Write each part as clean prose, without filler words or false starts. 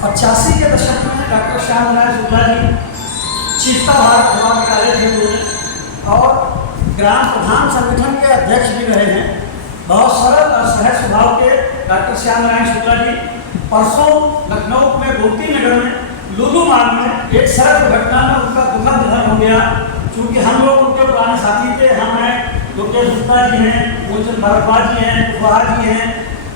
85 के दशक में डॉक्टर श्याम नारायण शुक्ला जी चीता भारत अभियान निकाले थे उन्होंने, और ग्राम प्रधान संगठन के अध्यक्ष भी रहे हैं। बहुत सरल और सहज स्वभाव के डॉक्टर श्याम नारायण शुक्ला जी परसों लखनऊ में गोमती नगर में लुलू मार्ग में एक सड़क दुर्घटना में उनका दुखद निधन हो गया। चूँकि हम लोग उनके पुराने साथी थे, हम हैं डॉक्टर गुप्ता जी हैं, मूलचंद भारद्वाज जी हैं, कुशवाहा जी हैं,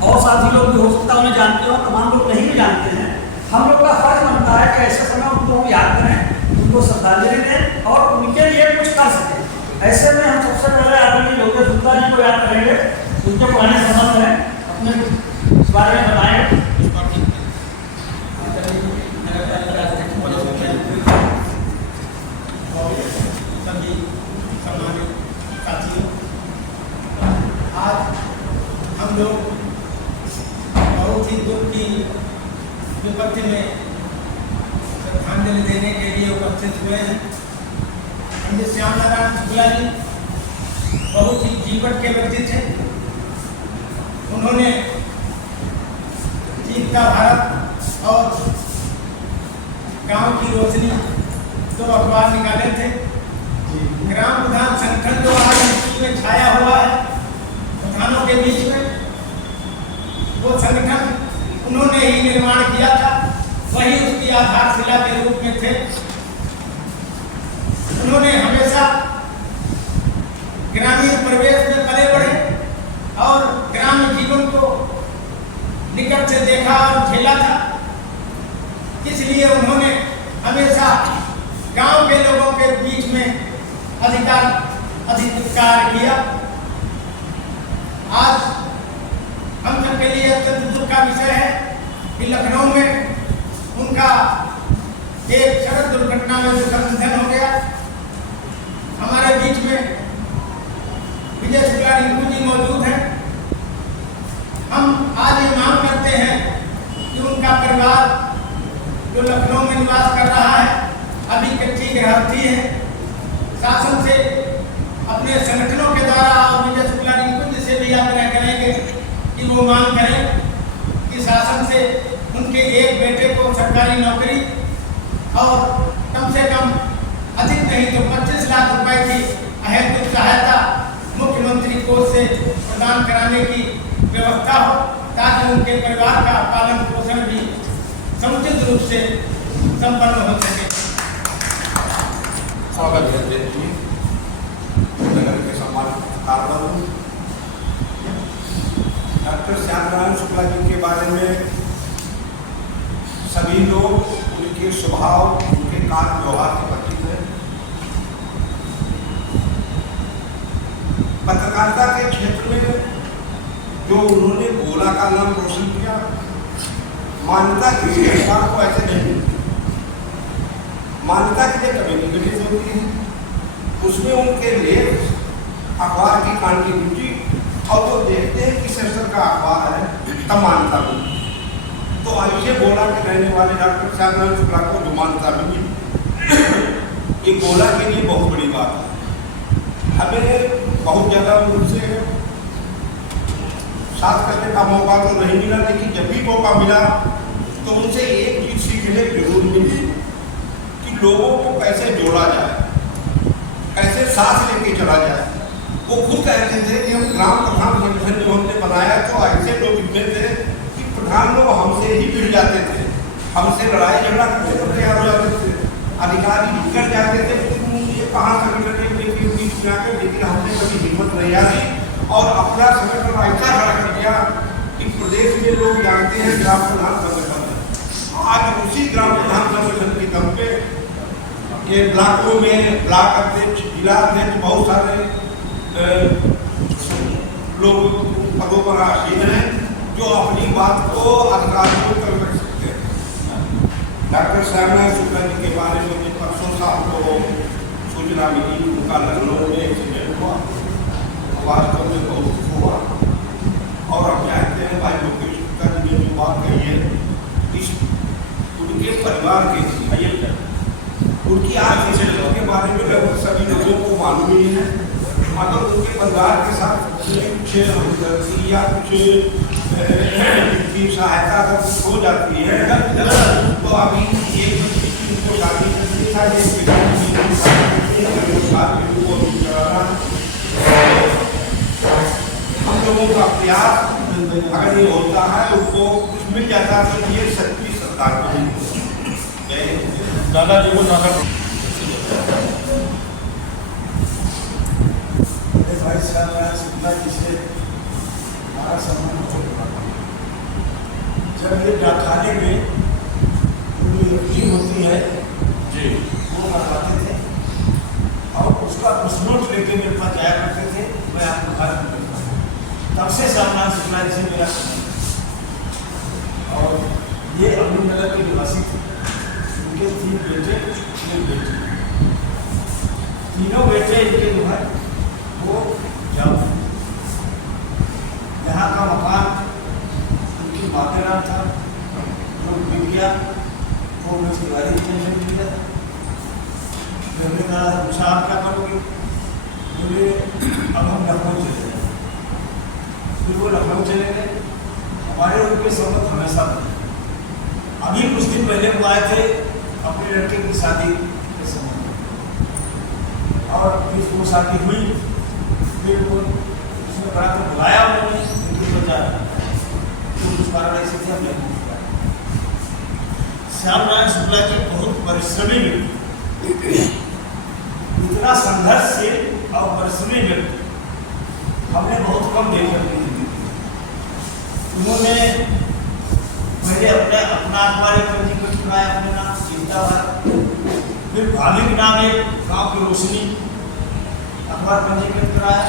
और साथी लोग भी हो सकता है उन्हें जानते हो, तमाम लोग नहीं भी जानते हैं। हम लोग का फर्ज बनता है कि ऐसे समय उनको हम याद करें, उनको श्रद्धांजलि दें और उनके लिए कुछ कर सकें। ऐसे में हम सबसे पहले आदरणीय डॉक्टर गुप्ता जी को याद करेंगे। उनके पुराने संबंध हैं, अपने इस बारे में बताएं। आज हम लोग बहुत ही दुख की विपत्ति में श्रद्धांजलि देने के लिए उपस्थित हुए हैं। पंडित श्याम नारायण शुक्ला जी बहुत ही जीवन के व्यक्ति थे। उन्होंने जीता भारत और गांव की रोशनी दो अखबार निकाले थे। ग्राम प्रधान संगठन जो आज यूपी में छाया हुआ है प्रधानों के बीच में, वो संगठन उन्होंने ही निर्माण किया था, वही उसकी आधारशिला के रूप में थे। उन्होंने हमेशा ग्रामीण परिवेश में पले बढ़े और ग्रामीण जीवन को निकट से देखा और झेला था। इसलिए उन्होंने हमेशा गांव के लोगों के बीच में अधिकार किया। आज हम सबके लिए अत्यंत दुख का विषय है कि लखनऊ में उनका एक सड़क दुर्घटना में उनका निधन हो गया। हमारे बीच में विजय शुक्ला रिंकू जी मौजूद हैं। हम आज ये मांग करते हैं कि उनका परिवार जो लखनऊ में निवास कर रहा है, अभी कच्ची गृहस्थी है, शासन से अपने संगठनों के द्वारा और विजय शुक्ला रिंकू जी से भी आग्रह करेंगे कि वो मांग करें कि शासन से उनके एक बेटे को सरकारी नौकरी और कम से कम अधिक नहीं तो 25 लाख रुपए की अहेतुक सहायता मुख्यमंत्री कोष से प्रदान कराने की व्यवस्था हो, ताकि उनके परिवार का पालन पोषण भी समुचित रूप से संपन्न हो सके। स्वागत है नगर के सम्मानित कार्यक्रम। डॉक्टर श्याम नारायण शुक्ला जी के बारे में सभी लोग उनके स्वभाव, उनके कार्य व्यवहार के प्रति हैं। पत्रकारिता के क्षेत्र में जो उन्होंने गोला का नाम रोशन किया, मान्यता किसी अखबार को ऐसे नहीं मिलती। मान्यता के लिए कभी निगमित होती है, उसमें उनके लेख अखबार की कॉन्टिन्यूटी और वो देखते हैं कि सेंसर का अखबार है तब मान्यता मिलती। तो ऐसे गोला के रहने वाले डॉक्टर श्याम नारायण शुक्ला को जो मान्यता मिली, ये गोला के लिए बहुत बड़ी बात है। हमें बहुत ज़्यादा उनसे साथ करने का मौका तो नहीं मिला, लेकिन जब भी मौका मिला तो उनसे एक चीज सीखने जरूर मिली कि लोगों को कैसे जोड़ा जाए, कैसे साथ लेके चला जाए। वो खुद कहते थे कि हम ग्राम प्रधान संगठन जो हमने बनाया तो ऐसे लोग इतने थे कि प्रधान लोग हमसे ही भिड़ जाते थे, हमसे लड़ाई झगड़ा करते तो तैयार हो जाते थे, अधिकारी निकल जाते थे ये कहाँ संगठन है बीच में आकर। लेकिन हमने कभी हिम्मत नहीं आई और अपना संगठन ऐसा खड़ा कर दिया कि प्रदेश में लोग जानते हैं ग्राम प्रधान संगठन। आज उसी ग्राम प्रधान संगठन के दम पे के ब्लॉकों में ब्लॉक अध्यक्ष, जिला अध्यक्ष, बहुत सारे लोग पदों पर आसीन हैं जो अपनी बात को अधिकारियों तक रख सकते हैं। डॉक्टर श्याम नारायण शुक्ला जी के बारे में परसों साहब को सूचना मिली, उनका लखनऊ में एक्सीडेंट हुआ, वास्तव में बहुत हुआ। और हम चाहते हैं भाई लोकेश गुप्ता जी ने जो बात कही है, इस उनके परिवार के उनकी आज के बारे में लगभग सभी लोगों को मालूम ही है, मगर उनके परिवार के साथ कुछ गलती या कुछ की सहायता अगर कुछ हो जाती है तो अभी एक को शादी करनी था, हम लोगों का प्रयास अगर ये होता है उनको कुछ मिल जाता तो ये सच्ची सरकार को दादाजी को दादा भाई शुक्ला जी से हमारा संबंध हो चुका था। जब ये डाकखाने में लड़की होती है जी वो करवाते थे और उसका कुछ नोट लेके मेरे पास जाया करते थे, मैं आपको बात नहीं करता। तब से सामना शुक्ला जी से मेरा संबंध। और ये अमृतनगर के निवासी थे, उनके 3 बेटे 1 बेटी, तीनों बेटे इनके जो है वो जब यहाँ का मकान उनकी माँ के नाम था, जो बिक गया वो मुझे तिवारी टेंशन मिल गया। मैंने कहा पूछा आप क्या करोगे, बोले अब हम लखनऊ चले गए। फिर वो लखनऊ चले गए, हमारे उनके संबंध हमेशा बने। अभी कुछ दिन पहले वो आए थे अपने लड़के की शादी के संबंध, और फिर वो शादी हुई, फिर वो उसने बड़ा तो बुलाया उन्होंने, उनकी वजह तो कुछ कारण ऐसे थे हमने नहीं किया। श्याम नारायण शुक्ला जी बहुत परिश्रमी व्यक्ति, इतना संघर्षशील और परिश्रमी व्यक्ति हमने बहुत कम देखा अपनी जिंदगी। उन्होंने पहले अपना अखबार पंजीकृत कराया अपने नाम चिंताभर, फिर भाभी के नाम एक गाँव की रोशनी अखबार पंजीकृत कराया।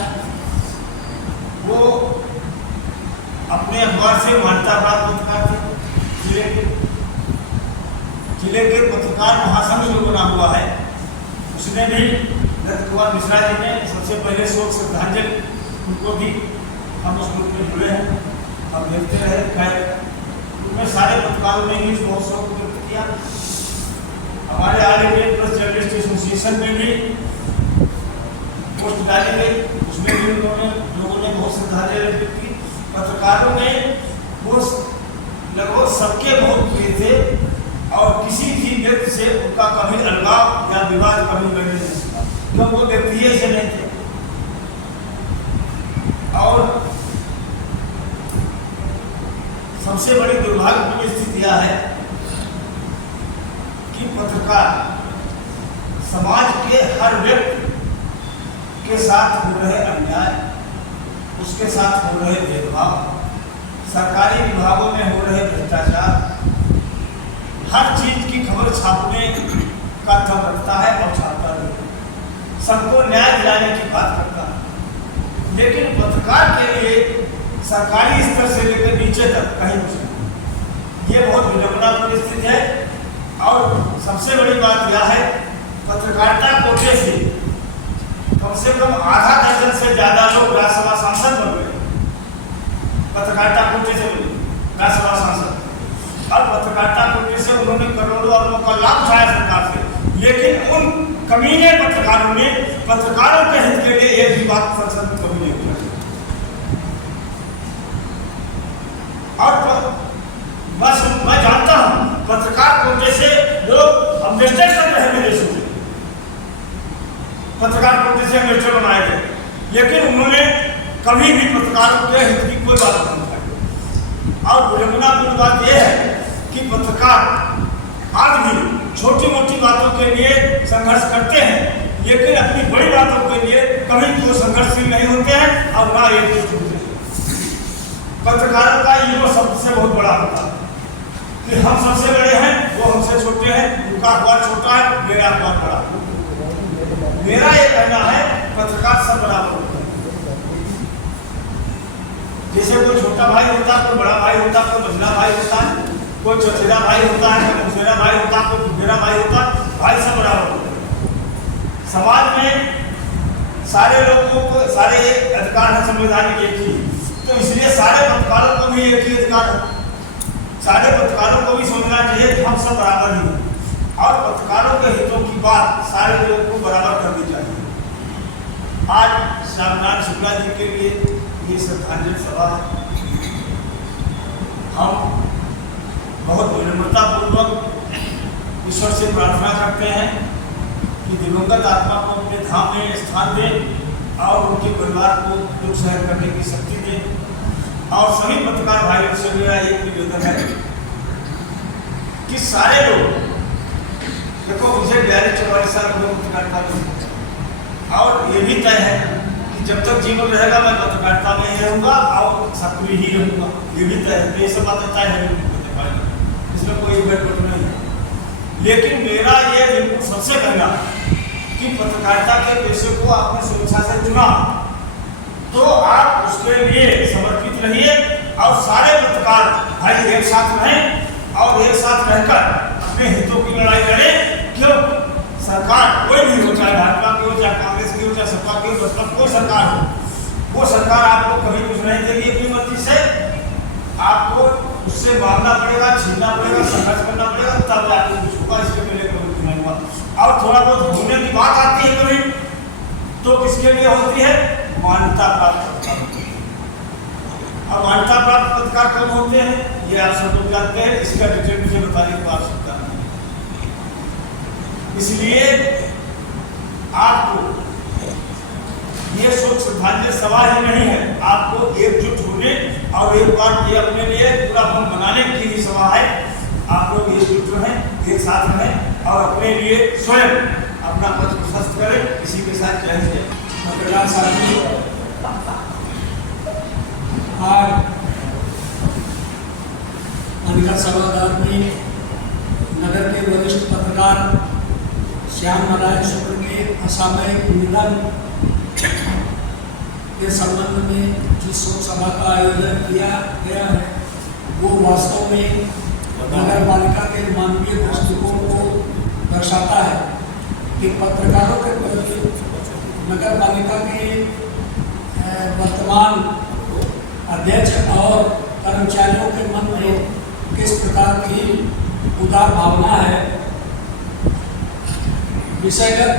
वो अपने अखबार से मान्यता प्राप्त पत्रकार थे। जिले के पत्रकार महासंघ जो बना हुआ है उसने भी दत्त कुमार मिश्रा जी ने सबसे पहले शोक श्रद्धांजलि उनको दी। हम उस ग्रुप में जुड़े हैं, हम देखते रहे। खैर उसमें सारे पत्रकारों ने भी बहुत शौक व्यक्त किया। हमारे all India press journalist association में भी पोस्ट डाली गई, उसमें भी उन्होंने लोगों ने बहुत श्रद्धांजलि व्यक्त की। पत्रकारों ने वो लगभग सबके बहुत प्रिय थे और किसी भी व्यक्ति से उनका कभी अलगाव या विवाद कभी नहीं हो सकता, क्योंकि वो व्यक्ति ऐसे नहीं थे। और सबसे बड़ी दुर्भाग्यपूर्ण स्थिति यह है कि पत्रकार समाज के हर व्यक्ति के साथ हो रहे अन्याय, उसके साथ हो रहे भेदभाव, सरकारी विभागों में हो रहे भ्रष्टाचार, हर चीज की खबर छापने का दम रखता है और छापता भी, सबको न्याय दिलाने की बात करता है। लेकिन पत्रकार के लिए सरकारी स्तर से लेकर नीचे तक कहीं कुछ नहीं। ये बहुत विडंबनापूर्ण स्थिति है। और सबसे बड़ी बात यह है, पत्रकारिता कोटे से कम आधा दर्जन से ज्यादा लोग राज्यसभा सांसद बन गए। पत्रकारिता कोटे से राज्यसभा सांसद, और पत्रकारिता कोटे से उन्होंने करोड़ों अरबों का लाभ उठाया सरकार से। लेकिन उन कमीने पत्रकारों ने पत्रकारों के हित के लिए एक भी बात संसद में कभी नहीं किया। और मैं जानता हूं पत्रकार कोटे से लोग अम्बेसडर कर रहे हैं विदेशों में, पत्रकार कोटे से अम्बेसडर बनाए गए, लेकिन उन्होंने कभी भी पत्रकारों के हित की कोई बात नहीं उठाई। और विडंबनापूर्ण बात यह है कि पत्रकार आज भी छोटी मोटी बातों के लिए संघर्ष करते हैं, लेकिन अपनी बड़ी बातों के लिए कभी कोई संघर्षशील नहीं होते हैं और ना एकजुट होते हैं। पत्रकारों का ईगो सबसे बहुत बड़ा होता है कि हम सबसे बड़े हैं, वो हमसे छोटे हैं, उनका अखबार छोटा है, मेरा अखबार बड़ा। मेरा ये कहना है पत्रकार सब बराबर होता है। जैसे कोई छोटा भाई होता है, कोई बड़ा भाई होता है, कोई मझला भाई होता है, कोई चचेरा भाई होता है, कोई मुसेरा भाई होता है, कोई बुढ़ेरा भाई होता है, भाई सब बराबर होते हैं। समाज में सारे लोगों को सारे अधिकार है, संवैधानिक एक ही, तो इसलिए सारे पत्रकारों को भी एक ही अधिकार है। सारे पत्रकारों को भी समझना चाहिए कि हम सब बराबर ही हैं और पत्रकारों के हितों की बात सारे लोगों को बराबर करनी चाहिए। आज श्याम नारायण शुक्ला जी के लिए ये श्रद्धांजलि सभा हम बहुत विनम्रतापूर्वक ईश्वर से प्रार्थना करते हैं कि दिवंगत आत्मा को अपने धाम में स्थान दे और उनके परिवार को दुख सहन करने की शक्ति दे। और सभी पत्रकार भाइयों से मेरा एक निवेदन है कि सारे लोग देखो, मुझे 42-44 साल हो पत्रकारिता में, और ये भी तय है कि जब तक जीवन रहेगा मैं पत्रकारिता में ही रहूँगा और सक्रिय ही रहूँगा। ये भी तय है, ये सब बातें तय है, इसमें कोई गड़बड़ नहीं है। लेकिन मेरा ये बिल्कुल सबसे कहना कि पत्रकारिता के पेशे को आपने स्वेच्छा से चुना तो आप उसके लिए समर्पित रहिए और सारे पत्रकार भाई एक साथ रहें और एक साथ रहकर अपने हितों की लड़ाई लड़ें। क्यों? सरकार कोई भी हो, चाहे भाजपा की हो, चाहे कांग्रेस की हो, चाहे सपा की हो, बसपा कोई सरकार हो, वो सरकार आपको कभी कुछ नहीं देगी अपनी मर्जी से। आपको उससे मांगना पड़ेगा, छीनना पड़ेगा, संघर्ष करना पड़ेगा, तब आपको कुछ होगा। इसके पहले कभी नहीं हुआ। और थोड़ा बहुत होने की बात आती है कभी, तो किसके लिए होती है? मान्यता प्राप्त पत्रकार होते हैं। और मान्यता प्राप्त पत्रकार कब होते हैं ये आप सब लोग जानते हैं, इसका डिटेल मुझे बताने की आवश्यकता नहीं। इसलिए आपको ये शोक श्रद्धांजलि सभा ही नहीं है, आपको एकजुट होने और एक बार ये अपने लिए पूरा मन बनाने की ही सभा है। आप लोग एकजुट रहें, एक साथ रहें और अपने लिए स्वयं अपना पथ प्रशस्त करें। इसी के साथ जय जय। पत्रकार साथी, आज अनकर सभागार में नगर के वरिष्ठ पत्रकार श्याम नारायण शुक्ल के असामयिक निधन के संबंध में जिस शोक सभा का आयोजन किया गया है वो वास्तव में नगर पालिका के मानवीय दृष्टिकोण को दर्शाता है कि पत्रकारों के प्रति नगर पालिका के वर्तमान अध्यक्ष और कर्मचारियों के मन में किस प्रकार की उदार भावना है। विषयगत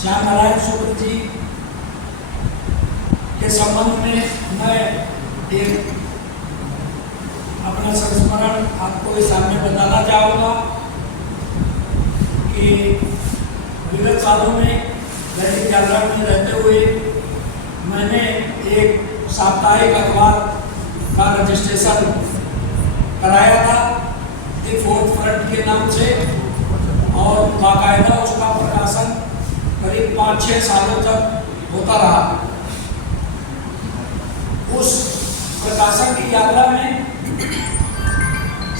श्याम नारायण शुक्ल जी के संबंध में मैं एक अपना संस्मरण आपको इस सामने बताना चाहूँगा कि विगत सालों में दैनिक जागरण में रहते हुए मैंने एक साप्ताहिक अखबार का रजिस्ट्रेशन कराया था द फोर्थ फ्रंट के नाम से, और बाकायदा उसका प्रकाशन करीब 5-6 सालों तक होता रहा। उस प्रकाशन की यात्रा में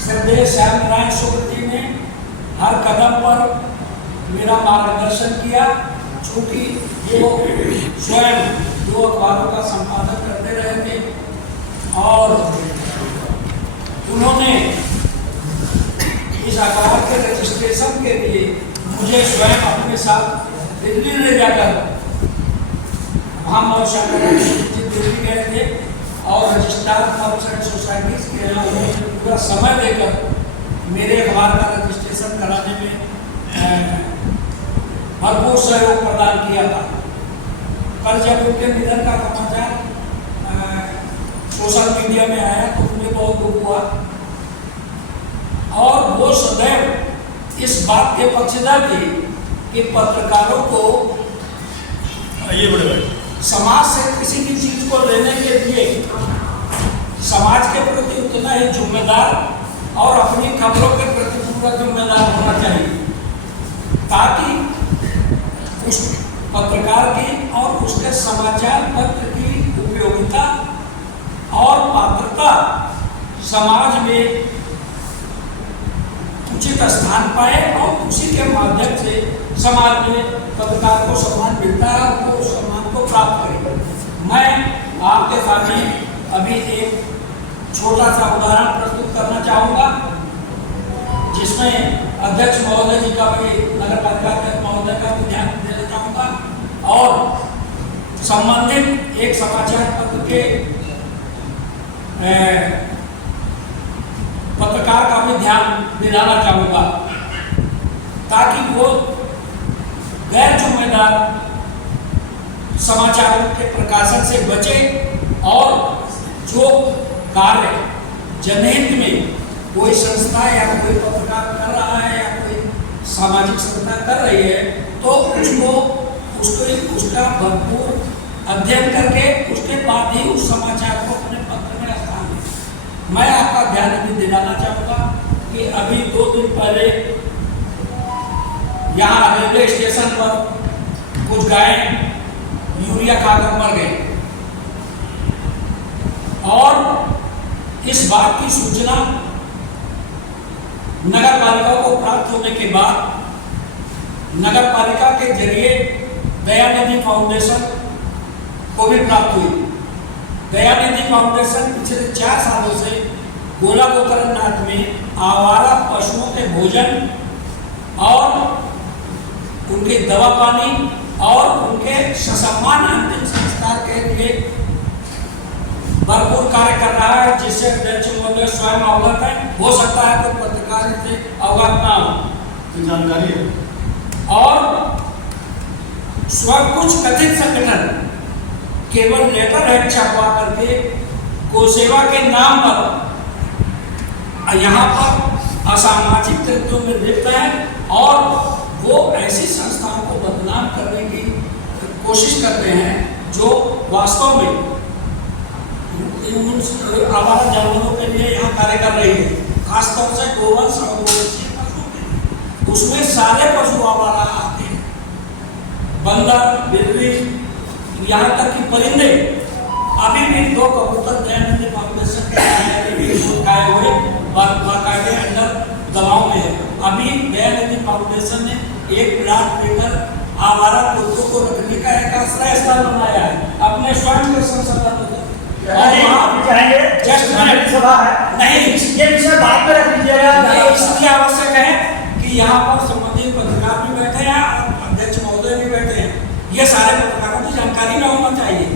श्रद्धेय श्याम नारायण शुक्ल जी ने हर कदम पर मेरा मार्गदर्शन किया, चूँकि वो स्वयं 2 अखबारों का संपादन करते रहे थे और उन्होंने इस अखबार के रजिस्ट्रेशन के लिए मुझे स्वयं अपने साथ दिल्ली ले जाकर, वहाँ श्याम नारायण शुक्ल जी दिल्ली गए थे और रजिस्ट्रार क्लब्स एंड सोसाइटीज़ के यहाँ उन्होंने पूरा समय देकर मेरे अखबार का रजिस्ट्रेशन कराने में भरपूर सहयोग प्रदान किया था। कल जब उनके निधन का समाचार सोशल मीडिया में आया तो मुझे बहुत दुख हुआ, और वो सदैव इस बात के पक्षधर थे कि पत्रकारों को ये बड़े भाई समाज से किसी भी चीज को लेने के लिए समाज के प्रति उतना ही जिम्मेदार और अपनी खबरों के प्रति पूरा जिम्मेदार होना चाहिए, ताकि उस पत्रकार की और उसके समाचार पत्र की उपयोगिता और पात्रता समाज में उचित स्थान पाए और उसी के माध्यम से समाज में पत्रकार को सम्मान मिलता है, उनको उस सम्मान को प्राप्त करें। मैं आपके सामने अभी एक छोटा सा उदाहरण प्रस्तुत करना चाहूँगा, जिसमें अध्यक्ष महोदय जी का भी, नगर पालिका अध्यक्ष महोदय का भी ध्यान देना चाहूँगा और संबंधित एक समाचार पत्र के पत्रकार का भी ध्यान दिलाना चाहूँगा, ताकि वो गैर जिम्मेदार समाचारों के प्रकाशन से बचें और जो कार्य जनहित में कोई संस्था या कोई पत्रकार कर रहा है या कोई सामाजिक संस्था कर रही है तो उसका भरपूर अध्ययन करके उसके बाद ही उस समाचार को अपने पत्र में स्थान दें। मैं आपका ध्यान भी दिलाना चाहूँगा कि अभी 2 दिन पहले यहाँ रेलवे स्टेशन पर कुछ गाय यूरिया खाकर मर गए और इस बात की सूचना नगर पालिका को प्राप्त होने के बाद नगर पालिका के जरिए दयानिधि फाउंडेशन को भी प्राप्त हुई। दयानिधि फाउंडेशन पिछले 4 सालों से गोला गोकरणनाथ में आवारा पशुओं के भोजन और उनके दवा पानी और उनके ससम्मान अंतिम संस्कार के लिए भरपूर कार्य कर रहा है, जिससे अध्यक्ष महोदय स्वयं अवगत है। हो सकता है कोई पत्रकार से अवगत ना हो जानकारी है। और कुछ कथित संगठन केवल लेटर हेड छपवा करके गोसेवा के नाम पर यहाँ पर असामाजिक तत्वों में लिप्त है और वो ऐसी संस्थाओं को बदनाम करने की कोशिश करते हैं जो वास्तव में आवारा जानवरों के लिए यहाँ कार्य कर रही है, खासतौर से गोवंश और गोवंशीय पशुओं के लिए। उसमें सारे पशु आवारा आते हैं, बंदर, बिल्ली, यहाँ तक कि परिंदे। अभी भी 2 कबूतर दयानिधि फाउंडेशन के गाये हुए बाकायदे अंडर दबाव में है। अभी दयानिधि फाउंडेशन ने 1 प्लाट लेकर आवारा कुत्तों को रखने का एक आश्रय स्थल बनाया है अपने स्वयं के संसाधनों को। सभा है नहीं, ये विषय बात में रख लीजिएगा। इसलिए आवश्यक है कि यहाँ पर संबंधित पत्रकार भी बैठे हैं और अध्यक्ष महोदय भी बैठे हैं। ये सारे पत्रकारों की जानकारी में होना चाहिए।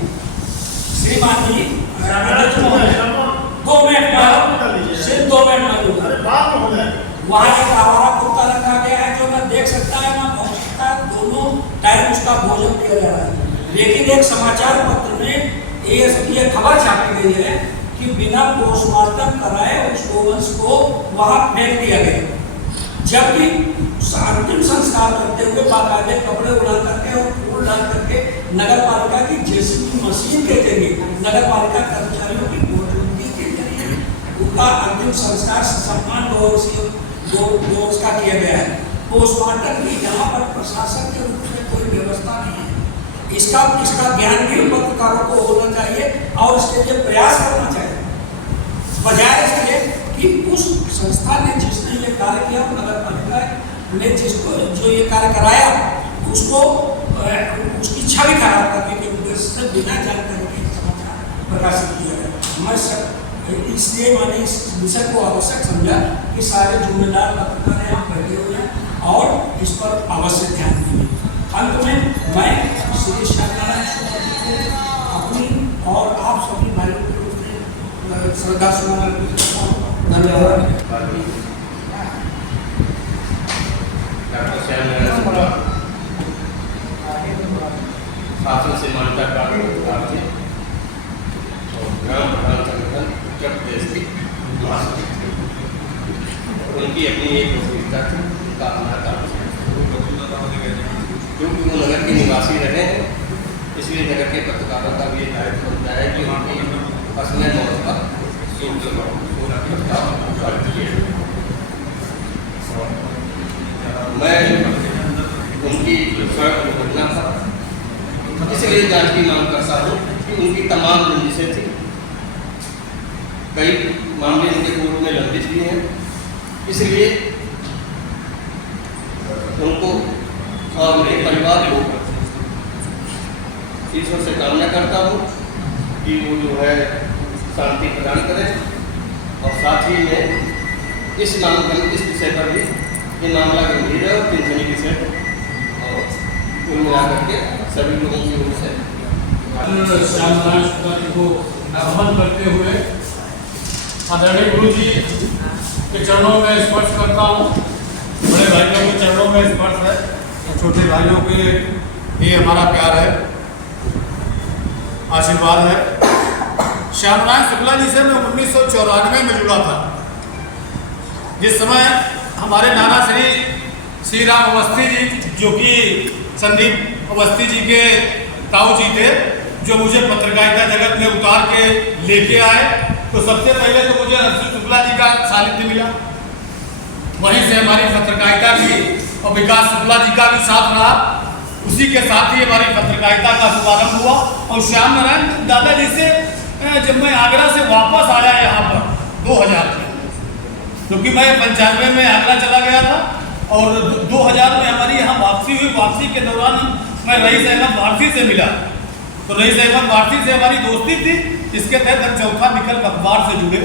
श्रीमान जी, अध्यक्ष महोदय 2 मिनट सिर्फ 2 मिनट वहाँ एक आवारा कुत्ता रखा गया है जो न देख सकता है न पहुँच सकता है, दोनों टाइम उसका भोजन किया जा रहा है। लेकिन एक समाचार पत्र में ये खबर छापी गई है कि बिना पोस्टमार्टम कराए उस गोवंश को वहाँ फेंक दिया गया, जबकि अंतिम संस्कार करते हुए बाकायदे कपड़े उड़ा करके और फूल डाल करके नगर पालिका की जेसीबी मशीन के जरिए नगर पालिका कर्मचारियों की मौजूदगी के जरिए उनका अंतिम संस्कार सम्मान गोवंश का किया गया है। पोस्टमार्टम की यहाँ पर प्रशासन के रूप में कोई व्यवस्था नहीं है। इसका ज्ञान भी पत्रकारों को होना चाहिए और इसके लिए प्रयास करना चाहिए, बजाय इसके कि उस संस्था ने जिसने ये कार्य किया, नगर पालिका ने जिसको जो ये कार्य कराया उसको उसकी छवि खराब करने के उद्देश्य से बिना जानकारी के समाचार प्रकाशित किया गया। मैं इसलिए मैंने इस विषय को आवश्यक समझा कि सारे जिम्मेदार पत्रकार यहाँ बैठे हुए हैं और इस पर अवश्य ध्यान देंगे। अंत में मैं श्री श्यामनारायण अपनी और आप सभी भाइयों के रूप में श्रद्धा सुमन करता हूँ। धन्यवाद। डॉक्टर श्यामनारायण शासन से मान्यता प्राप्त थे और ग्राम प्रधान संगठन उत्तर प्रदेश की उनकी अपनी एक प्रतियोगिता थी, उनका अपना काम क्योंकि वो नगर के निवासी रहे हैं, इसलिए नगर के पत्रकारों का भी ये दायित्व बनता है कि उनकी फसलें मौत पर मैं उनकी सड़क दुर्घटना था, इसलिए जांच की मांग करता हूँ कि उनकी तमाम रंजिशें थी, कई मामले उनके कोर्ट में लंबित भी हैं, इसलिए उनको और मेरे परिवार को ईश्वर से कामना करता हूँ कि वो जो है शांति प्रदान करें और साथ ही में इस विषय पर भी ये मामला गंभीर है और चिंतनीय विषय है और कुल मिलाकर के सभी लोगों की ओर से श्यामनारायण को नमन करते हुए आदरणीय गुरु जी के चरणों में स्पर्श करता हूँ। बड़े भाइयों के चरणों में स्पर्श है, छोटे भाइयों के ये हमारा प्यार है। आशीर्वाद है। श्यामनारायण शुक्ला जी से मैं 1994 में जुड़ा था, जिस समय हमारे नाना श्री राम अवस्थी जी, जो कि संदीप अवस्थी जी के ताऊ जी थे, जो मुझे पत्रकारिता जगत में उतार के लेके आए। तो सबसे पहले तो मुझे रसूल शुक्ला जी का सानिध्य मिला, वहीं से हमारी पत्रकारिता की और विकास शुक्ला जी का भी साथ रहा। उसी के साथ ही हमारी पत्रकारिता का शुभारंभ हुआ। और श्याम नारायण दादाजी से जब मैं आगरा से वापस आया यहाँ पर 2000 में, क्योंकि मैं 95 में आगरा चला गया था और 2000 में हमारी यहाँ वापसी हुई। वापसी के दौरान मैं रईस अहमद वारसी से मिला। तो रईस अहमद वारसी से हमारी दोस्ती थी, इसके तहत हम चौथा विकल्प अखबार से जुड़े।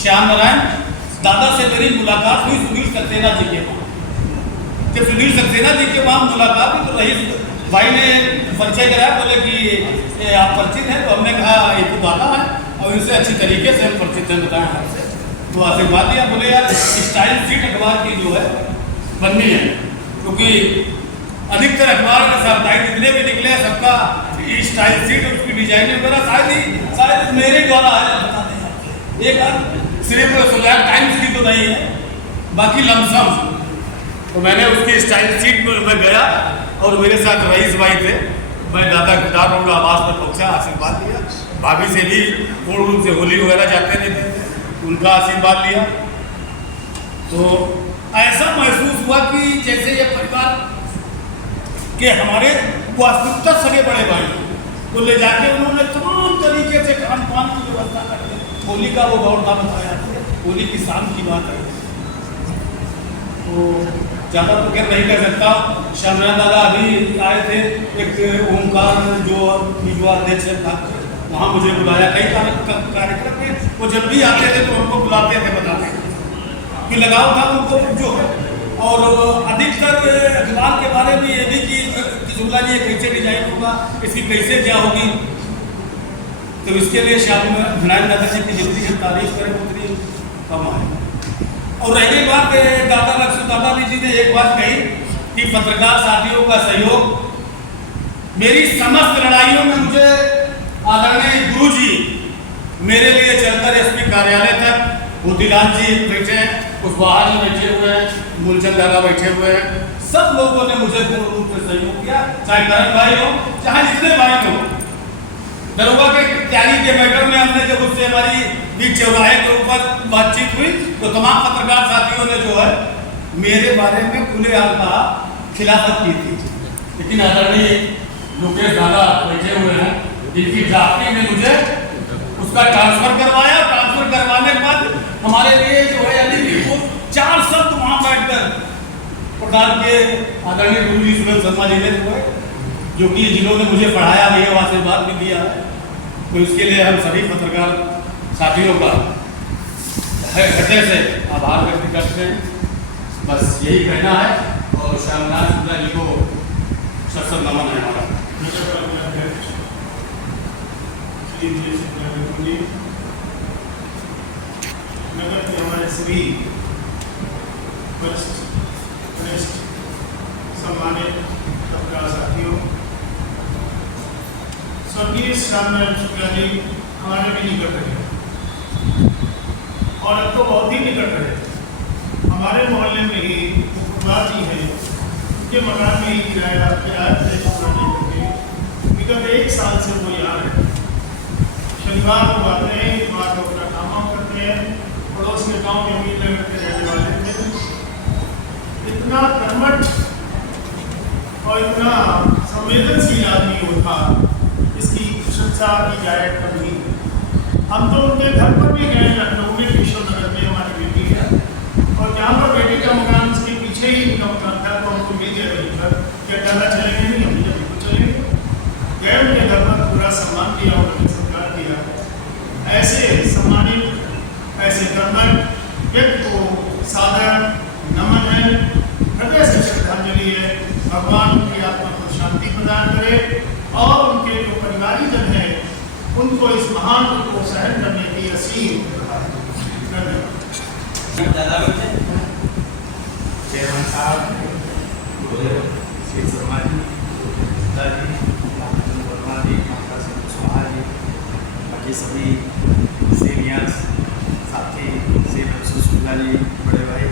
श्याम नारायण दादा से मेरी मुलाकात हुई सुनील सक्सेना जी के वहाँ। जब सुनील सक्सेना जी के वहाँ मुलाकात हुई तो रईस भाई ने परिचय कराया, बोले कि आप परिचित हैं। तो हमने कहा एक दादा है और इनसे अच्छी तरीके से हम परिचित हैं, बताएं हमसे। तो आशीर्वाद दिया, बोले यार स्टाइल सीट अखबार की जो है बननी है, क्योंकि अधिकतर अखबार के साप्ताहिक जितने भी निकले हैं सबका स्टाइल सीट, उसकी डिजाइनिंग वगैरह शायद मेरे द्वारा है, बता दें एक सिर्फ सुजान टाइम्स की तो नहीं है, बाकी लमसम। तो मैंने उसकी स्टाइल सीट में गया और मेरे साथ रईस भाई थे। मैं दादा किताब रोड आवास पर पहुँचा, आशीर्वाद लिया। भाभी से भी पूर्ण रूप से होली वगैरह जाते रहते थे, उनका आशीर्वाद लिया। तो ऐसा महसूस हुआ कि जैसे ये परिवार के हमारे वास्तविकता सगे बड़े भाई को ले जाके उन्होंने तमाम तरीके से खान पान की व्यवस्था कर दी। होली का वो दौर था, बताया होली की शाम की बात है। तो ज़्यादा तो खैर नहीं कर सकता। श्यामनारायण दादा अभी आए थे, एक ओमकार जो अध्यक्ष था, वहाँ मुझे बुलाया। कई कार्यक्रम में वो जब भी आते थे तो हमको बुलाते थे, बताते थे कि लगाव था उनको जो है। और अधिकतर अखबार के बारे में ये भी कि शुक्ला जी कैसे डिजाइन होगा, इसकी कैसे क्या होगी। तो इसके लिए श्यामनारायण दादा जी की जितनी हम तारीफ करें उतनी कम है। और रही बात दादा जी ने एक बात कही कि पत्रकार साथियों का सहयोग। मेरी समस्त लड़ाइयों में मुझे आदरणीय गुरु जी मेरे लिए चलकर एसपी कार्यालय तक, मोतीलाल जी बैठे हैं, कुशवाहा जी बैठे हुए हैं, मूलचंद दादा बैठे हुए हैं, सब लोगों ने मुझे पूर्ण रूप से सहयोग किया। चाहे करण भाई हो, चाहे जितने भाई हो। दरोगा के त्यागी के मैटर में हमने जब उससे हमारी बीच चौराहे के ऊपर बातचीत हुई तो तमाम पत्रकार साथियों ने जो है मेरे बारे में खुलेआम कहा, खिलाफत की थी। लेकिन आदरणीय लोकेश दादा बैठे हुए हैं, जिनकी ड्राफ्टिंग में मुझे उसका ट्रांसफर करवाया। ट्रांसफर करवाने के बाद हमारे लिए जो है यानी कि वो 4 शब्द वहाँ बैठकर प्रधान के आदरणीय गुरु जी सुरेंद्र शर्मा जी ने जो कि जिन्होंने मुझे पढ़ाया भी है, आशीर्वाद भी दिया है। तो इसके लिए हम सभी पत्रकार साथियों का हृदय से आभार व्यक्त करते हैं। बस यही कहना है। और श्यामनारायण शुक्ला जी को सत्संग नमन है हमारा। नगर के हमारे सभी वरिष्ठ सम्मानित पत्रकार साथियों, स्वर्गीय श्यामनारायण शुक्ला जी हमारे भी निकट रहे और अब तो बहुत ही निकट रहे। हमारे मोहल्ले में ही कुमार जी हैं, उनके मकान में ही किराया करके विगत 1 साल से वो यहाँ है। शनिवार को आते हैं, इतवार को अपना काम वाम करते हैं। पड़ोस के गाँव में अमीर नगर के रहने वाले थे। इतना कर्मठ और इतना संवेदनशील आदमी वो था, इसकी प्रशंसा की जाए कभी। हम तो उनके घर पर भी गए, लखनऊ में किशोर नगर में हमारी बेटी है, और जहाँ पर बेटी का मकान उसके पीछे ही उनका मकान था। तो हमको मिल गया वहीं पर, क्या डरना चलेंगे नहीं, हम जब बिल्कुल चलेंगे। गए उनके घर पर, पूरा सम्मान किया, उन्होंने सत्कार किया। ऐसे सम्मानित, ऐसे कर्मठ व्यक्ति को सादर नमन है, हृदय से श्रद्धांजलि है। भगवान उनकी आत्मा को शांति प्रदान करे और उनके जो परिवारीजन है उनको इस महान दुख को सहन करने की असीम चेयरमैन साहब, श्री शर्मा जी, वर्मा जी, कुशवाहा जी, जी, बड़े भाई,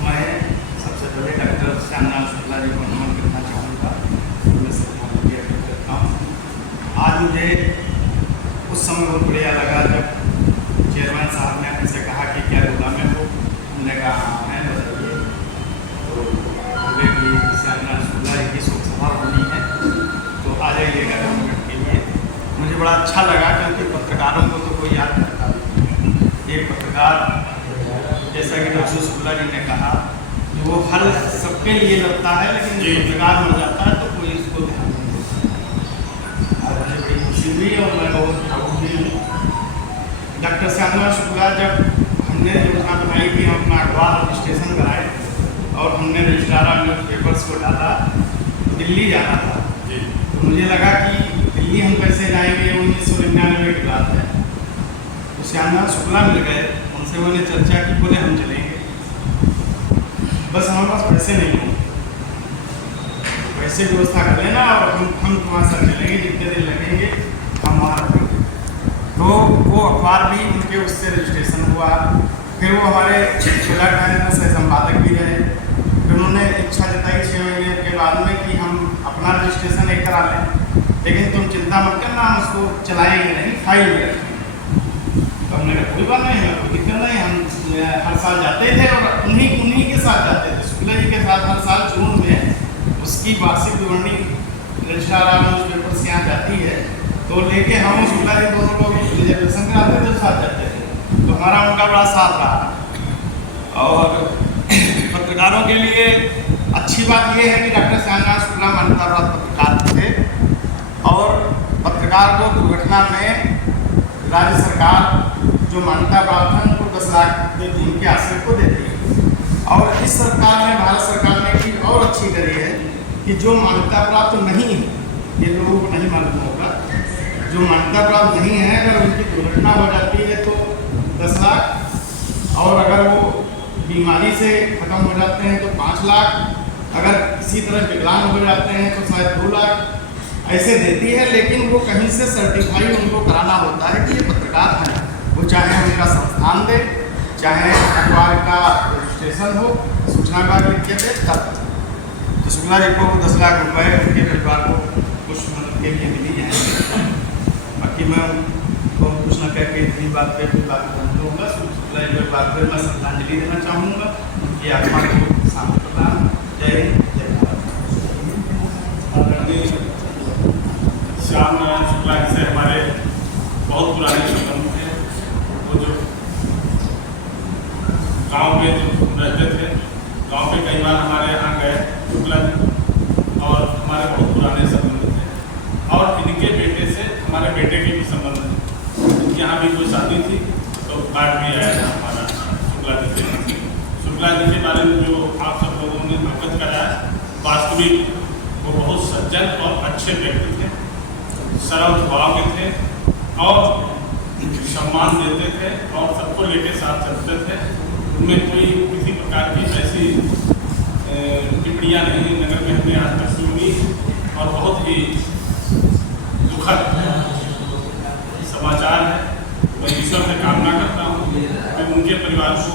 मैं सबसे पहले डॉक्टर श्यामलाल शुक्ला जी को नमन करना चाहूँगा। मैं श्रद्धांजलि अर्पित करता हूँ। आज मुझे उस समय बहुत बढ़िया लगा जब चेयरमैन साहब ने हमसे कहा कि क्या दुआ में हो। हमने कहा हाँ है, बताइए। तो बोले कि श्यामलाल शुक्ला जी की शोक सभा होनी है, तो आ जाइएगा 2 मिनट के लिए। मुझे बड़ा अच्छा लगा क्योंकि पत्रकारों को तो कोई याद करता नहीं। एक पत्रकार, जैसा कि डॉक्टर शुक्ला जी ने कहा, कि वो हर सबके लिए लड़ता है, लेकिन जब पत्रकार मर जाता है तो कोई इसको ध्यान नहीं देता। और मुझे बड़ी खुशी हुई और मैं बहुत भावुक भी हूँ। डॉक्टर श्यामलाल शुक्ला, जब हमने योजना बनाई कि हम अपना अखबार रजिस्ट्रेशन कराएं और हमने रजिस्ट्रार न्यूज़ पेपर्स को डाला, दिल्ली जाना था। तो मुझे लगा कि दिल्ली हम कैसे जाएंगे, 1999 की बात है। तो श्यामलाल शुक्ला मिल गए, उनसे मैंने चर्चा की, बोले हम चलेंगे, बस हमारे पास पैसे नहीं होंगे, पैसे की व्यवस्था कर लेना और हम तुम्हारे साथ चलेंगे, जितने दिन लगेंगे हम वहाँ रहेंगे। तो वो अखबार भी उनके उससे रजिस्ट्रेशन हुआ। फिर वो हमारे जिला टाइम में सह संपादक भी रहे। फिर उन्होंने इच्छा जताई 6 महीने के बाद में कि हम अपना रजिस्ट्रेशन एक करा लें, लेकिन तुम चिंता मत करना, हम उसको चलाएंगे नहीं, फाइल में रखेंगे। तो हमने कहा कोई बात नहीं है, कोई दिक्कत नहीं। हम हर साल जाते थे और उन्हीं के साथ जाते थे, शुक्ला जी के साथ। हर साल जून में उसकी वार्षिक विवरणी रजिस्ट्रार न्यूज़ पेपर से यहाँ जाती है, तो लेके हम शुक्ला जी दोनों लोग रिजर्वेशन कराते थे, साथ जाते थे। तो हमारा उनका बड़ा साथ रहा। और पत्रकारों के लिए अच्छी बात यह है कि डॉक्टर श्यामलाल शुक्ला मान्यता प्राप्त पत्रकार थे और पत्रकार को दुर्घटना में राज्य सरकार जो मान्यता प्राप्त है उनको 10 लाख देती, उनके आश्रित को देती है। और इस सरकार ने, भारत सरकार ने की और अच्छी करी है कि जो मान्यता प्राप्त नहीं है, ये लोगों को नहीं मालूम होगा, जो मान्यता प्राप्त नहीं है, अगर उनकी दुर्घटना हो जाती है तो 10 लाख, और अगर वो बीमारी से ख़त्म हो जाते हैं तो 5 लाख, अगर किसी तरह विकलांग हो जाते हैं तो शायद 2 लाख ऐसे देती है। लेकिन वो कहीं से सर्टिफाई उनको कराना होता है कि ये पत्रकार हैं, वो चाहे उनका संस्थान दे, चाहे अखबार का रजिस्ट्रेशन हो, सूचना विभाग लिख के दे, तब। तो शुक्ला जी को 10 लाख रुपए उनके परिवार को कुछ मदद के लिए मिली है। बाकी मैं उनको कुछ न कह के इतनी बात पे कोई बात बंद दूँगा। शुक्ला जी के बात पर मैं श्रद्धांजलि देना चाहूँगा, उनकी आत्मा को शांति प्रदान। जय हिंद, जय भारत। श्यामलाल शुक्ला जी से हमारे बहुत पुराने संबंध थे। वो जो गांव में जो रहते थे, गांव पे कई बार हमारे यहाँ गए शुक्ला जी, और हमारे बहुत पुराने संबंध थे। और इनके बेटे से हमारे बेटे के भी संबंध थे। इनके यहाँ भी कोई शादी थी तो कार्ड भी आया था हमारा शुक्ला जी से। शुक्ला जी के बारे में जो आप सब लोगों ने अवगत कराया, वास्तविक वो बहुत सज्जन और अच्छे व्यक्ति थे, सरल स्वभाव के थे और सम्मान देते थे और सबको लेके साथ चलते थे। उनमें कोई किसी प्रकार की ऐसी टिप्पणियाँ नहीं नगर में हमने आज तक सुनी, और बहुत ही दुखद समाचार है। मैं ईश्वर से कामना करता हूँ कि उनके परिवार को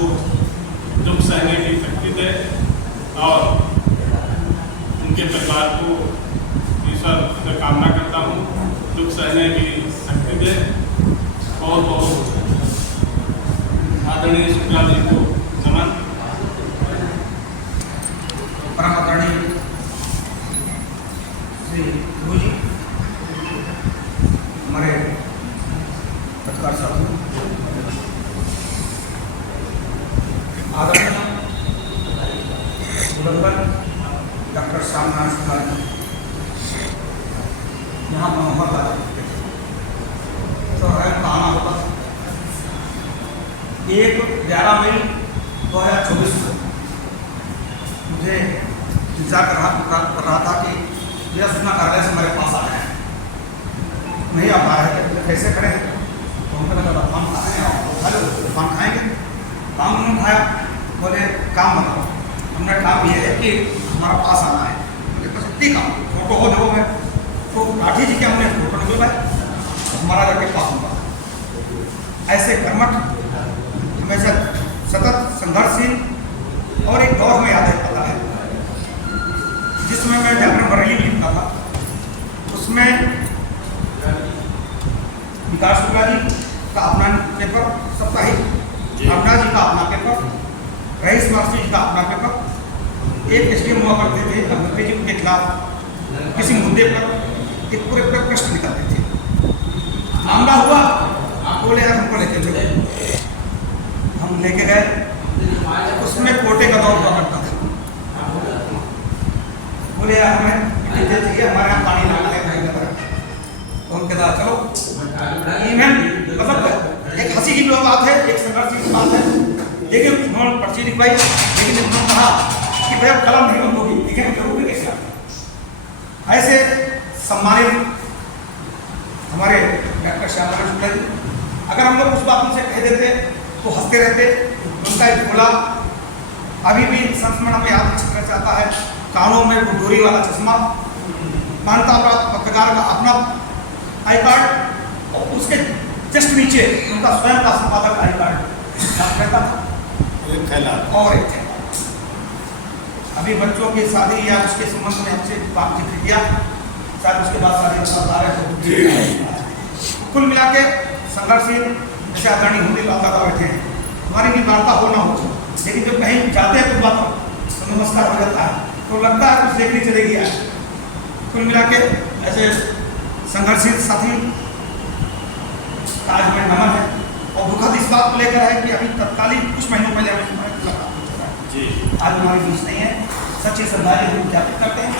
दुख सहने की शक्ति दे और उनके परिवार को ईश्वर से कामना करता हूँ दुख सहने की शक्ति दे। बहुत बहुत आदरणीय शुक्ला जी को नमन। परम आदरणीय श्री गुरु जी, हमारे पत्रकार साथियों, आदरणीय डॉक्टर श्यामलाल शुक्ला जी यहाँ मोहम्मद आते तो आना होता। 11 मई 2024 को मुझे इंतजार कर रहा था कि यह सूचना कार्यालय से हमारे पास आया है, नहीं आ पा रहे थे, कैसे करें। तो उनको लगा पान खाएँ, पान खाएँगे, पान उन्होंने खाया, बोले काम बताओ। हमने काम ये है कि हमारा पास आना है, मुझे बस इतनी काम, फोटो हो जो मैं तो राठी जी के हमने फोटो निकलवाए, हमारा जाके पास होगा। ऐसे कर्मठ हमेशा सतत संघर्षशील और एक दौर में याद आता है। जिसमें मैं जागरण बरेली में लिखता था, उसमें विकास शुक्ला जी का अपना पेपर साप्ताहिक, अपना जी का अपना पेपर, रईस मास्टर जी का अपना पेपर, एक एसडीएम हुआ करते थे अभ्यर्थी जी के खिलाफ किसी मुद्दे पर एक पूरे प्रश्न निकालते थे। मामला हुआ, बोले यार हमको लेके चलो, हम लेके गए। उसमें कोटे का दौर हुआ करता था। बोले यार हमें चाहिए, हमारे यहाँ पानी लाना है भाई नगर। तो हम कहता चलो, मतलब एक हंसी की बात है, एक संघर्ष की बात है। लेकिन उन्होंने पर्ची लिखवाई, लेकिन उन्होंने कहा कि भाई अब कलम नहीं बंद होगी, ठीक है जरूर कैसे। ऐसे सम्मानित हमारे डॉक्टर श्यामलाल शुक्ला जी, अगर हम लोग उस बात उनसे कह देते तो हंसते रहते। उनका एक बोला अभी भी संस्मरण में याद रखना चाहता है, कानों में वो डोरी वाला चश्मा, मान्यता प्राप्त पत्रकार का अपना आई कार्ड, और उसके जस्ट नीचे उनका स्वयं का संपादक आई कार्ड रहता था, और एक थैला। अभी बच्चों की शादी या उसके संबंध में हमसे बात जिक्र किया, शायद उसके बाद शादी कुल मिला के संघर्षशील जैसे आदरणीय होने लाता बैठे हैं, हमारी भी वार्ता होना हो, लेकिन जब कहीं जाते हैं कुछ बात तो नमस्कार हो जाता है, तो लगता है कुछ देखने चले गया। कुल मिला के ऐसे संघर्षशील साथी आज में नमन है, और दुखद इस बात को लेकर है कि अभी तत्कालीन कुछ महीनों पहले हमें मुलाकात हो चुका है, आज हमारे बीच नहीं है। सच्ची श्रद्धांजलि हम ज्ञापित करते हैं।